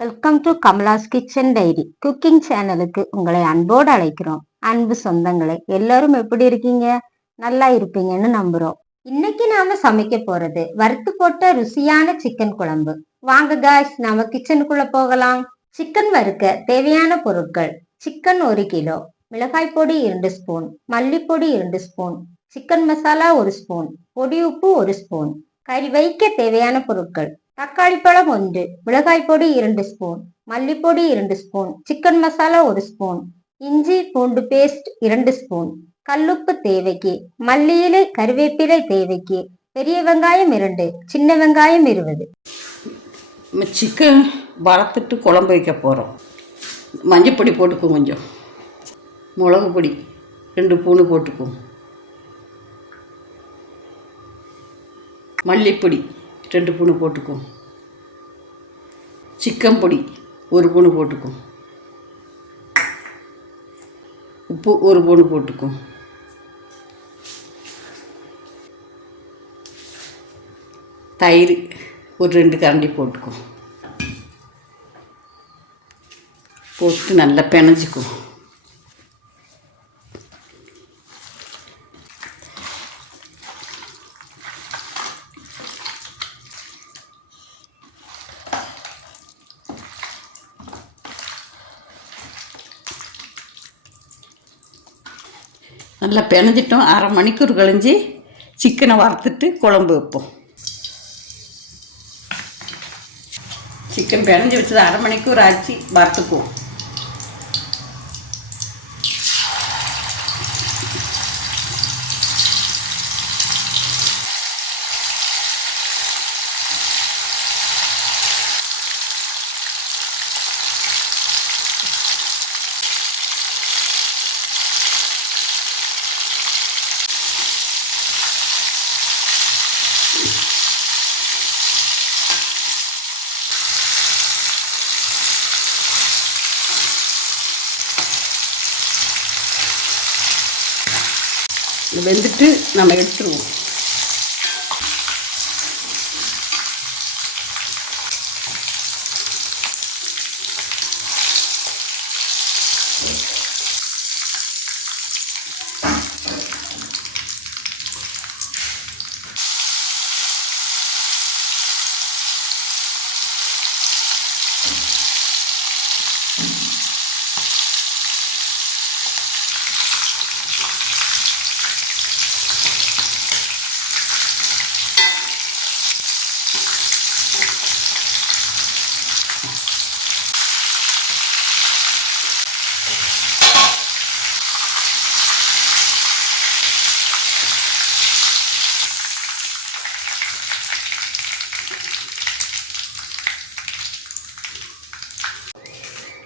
Welcome to Kamala's kitchen diary cooking சேனலுக்கு உங்களை அன்போடு அழைக்கிறோம். அன்பு சொந்தங்களே, எல்லாரும் எப்படி இருக்கீங்க? நல்லா இருப்பீங்கன்னு நம்புறோம். இன்னைக்கு நாம சமைக்க போறது வறுத்து போட்ட ருசியான சிக்கன் குழம்பு. வாங்க காய்ஸ், நாம கிச்சனுக்குள்ள போகலாம். சிக்கன் வறுக்க தேவையான பொருட்கள்: சிக்கன் 1 கிலோ, மிளகாய் பொடி 2 ஸ்பூன், மல்லிப்பொடி 2 ஸ்பூன், சிக்கன் மசாலா 1 ஸ்பூன், பொடி உப்பு 1 ஸ்பூன். கறி வைக்க தேவையான பொருட்கள்: தக்காளி பழம் 1, மிளகாய் பொடி 2 ஸ்பூன், மல்லிப்பொடி 2 ஸ்பூன், சிக்கன் மசாலா 1 ஸ்பூன், இஞ்சி பூண்டு பேஸ்ட் 2 ஸ்பூன், கல்லுப்பு தேவைக்கு, மல்லி இலை கருவேப்பிலை தேவைக்கு, பெரிய வெங்காயம் 2, சின்ன வெங்காயம் 20. சிக்கன் வளர்த்துட்டு குழம்பு வைக்க போகிறோம். மஞ்சப்பொடி போட்டுக்குவோம், கொஞ்சம் மிளகு பொடி 2 ஸ்பூன் போட்டுக்குவோம், மல்லிப்பொடி 2 ஸ்பூன் போட்டுக்குவோம், சிக்கன் பொடி 1 ஸ்பூன் போட்டுக்குவோம், உப்பு 1 ஸ்பூன் போட்டுக்குவோம், தயிர் ஒரு 2 கரண்டி போட்டுக்குவோம். போட்டு நல்லா பிணைஞ்சிக்குவோம். நல்லா பிணைஞ்சிட்டோம். அரை மணிக்கூர் கழிஞ்சு சிக்கனை வறுத்துட்டு குழம்பு வைப்போம். சிக்கன் பிணைஞ்சி வச்சது அரை மணிக்கூர் ஆச்சு, வறுத்துக்குவோம். வெந்துட்டு நம்ம எடுத்துருவோம்.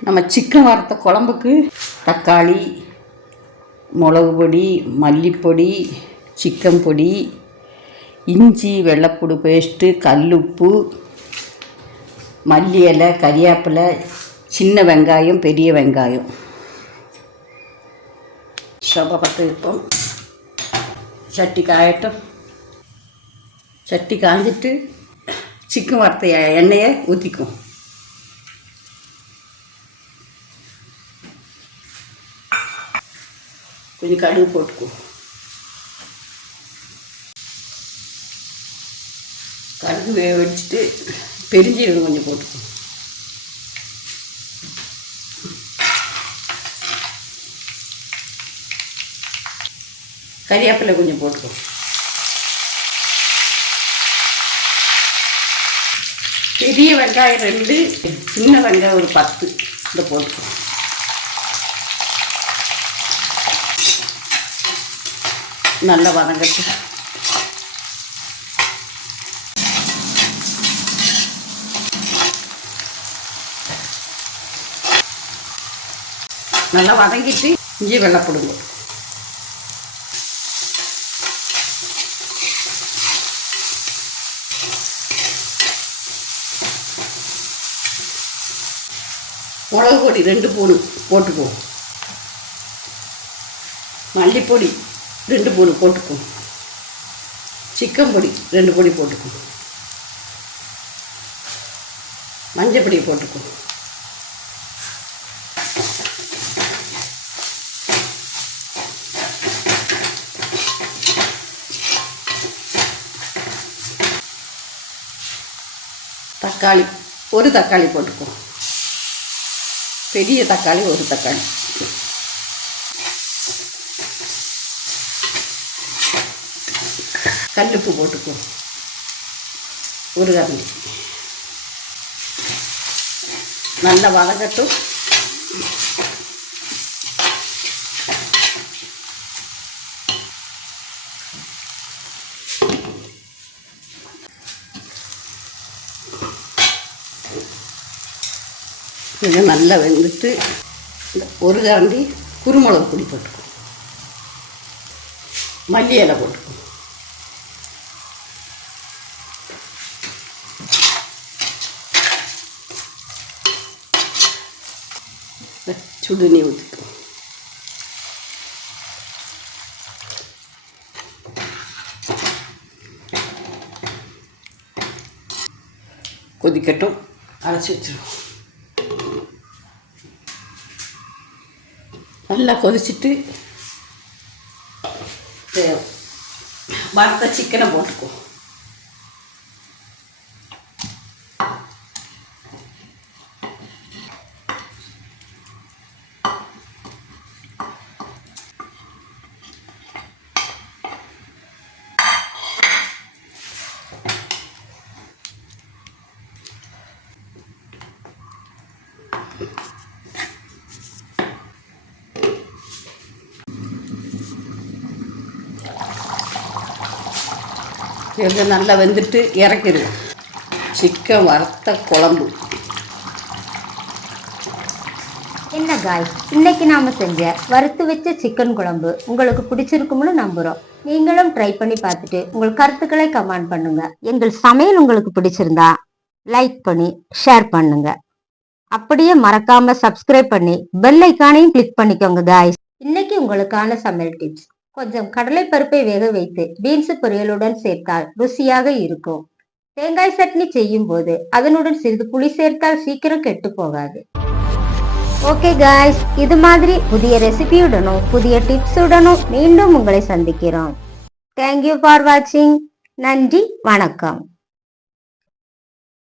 நம்ம சிக்கன் வறுத்த குழம்புக்கு தக்காளி, மிளகு பொடி, மல்லிப்பொடி, சிக்கன் பொடி, இஞ்சி வெள்ளைப்பூடு பேஸ்ட்டு, கல்லுப்பு, மல்லி இலை, கறிவேப்பிலை, சின்ன வெங்காயம், பெரிய வெங்காயம். ஸ்டவ்வை பற்ற வைப்போம். சட்டி காயட்டும். சட்டி காஞ்சிட்டு சிக்கன் வறுத்த எண்ணெயை ஊற்றிக்கும். கொஞ்சம் கடுகு போட்டுக்குவோம். கடுகு வேக வச்சுட்டு பெருஞ்சீரகம் கொஞ்சம் போட்டுக்குவோம். கறிவேப்பிலை கொஞ்சம் போட்டுக்குவோம். பெரிய வெங்காயம் 2, சின்ன வெங்காயம் ஒரு 10 இதை போட்டுக்குவோம். நல்லா வதங்கட்டு. நல்லா வதங்கிட்டு இஞ்சி வெள்ளைப்பூடு மிளகு பொடி 2 ஸ்பூன் போட்டுக்குவோம். மல்லிப்பொடி 2 ஸ்பூன் போட்டுக்குவோம். சிக்கன் பொடி 2 பொடி போட்டுக்குவோம். மஞ்சப்பொடி போட்டுக்கோ. தக்காளி, ஒரு தக்காளி போட்டுக்கோ. பெரிய தக்காளி ஒரு தக்காளி. கல்லுப்பு போட்டுக்கோ, ஒரு கரண்டி. நல்லா வதங்கட்டும். இது நல்லா வெந்துட்டு ஒரு கரண்டி குருமிளகு பொடி போட்டுக்கோ, மல்லி இலை போட்டுக்கோ. சுடுநீ ஊற்றிக்கோ. கொதிக்கட்டும், அரைச்சி வச்சிருவோம். நல்லா கொதிச்சுட்டு வறுத்த சிக்கனை போட்டுக்கோ. இது நல்லா வெந்துட்டு இறக்கிடுவோம். சிக்கன் வறுத்த குழம்பு. என்ன காய், இன்னைக்கு நாம செஞ்ச வறுத்து வச்ச சிக்கன் குழம்பு உங்களுக்கு பிடிச்சிருக்கும்னு நம்புறோம். நீங்களும் ட்ரை பண்ணி பார்த்துட்டு உங்கள் கருத்துக்களை கமெண்ட் பண்ணுங்க. எங்கள் சமையல் உங்களுக்கு பிடிச்சிருந்தா லைக் பண்ணி ஷேர் பண்ணுங்க. அப்படியே மறக்காம சப்ஸ்கிரைப் பண்ணி பெல் ஐக்கானையும் கிளிக் பண்ணிக்கோங்க காய்ஸ். இன்னைக்கு உங்களுக்கான சமையல் டிப்ஸ்: கொஞ்சம் கடலை பருப்பை வேக வைத்து பீன்ஸ் பொரியலுடன் சேர்த்தால் ருசியாக இருக்கும். தேங்காய் சட்னி செய்யும் போது அதனுடன் சிறிது புளி சேர்த்தால் சீக்கிரம் கெட்டு போகாது. ஓகே காய்ஸ், இது மாதிரி புதிய ரெசிபியுடனும் புதிய டிப்ஸுடனும் மீண்டும் உங்களை சந்திக்கிறோம். தேங்க்யூ ஃபார் வாட்சிங். நன்றி, வணக்கம்.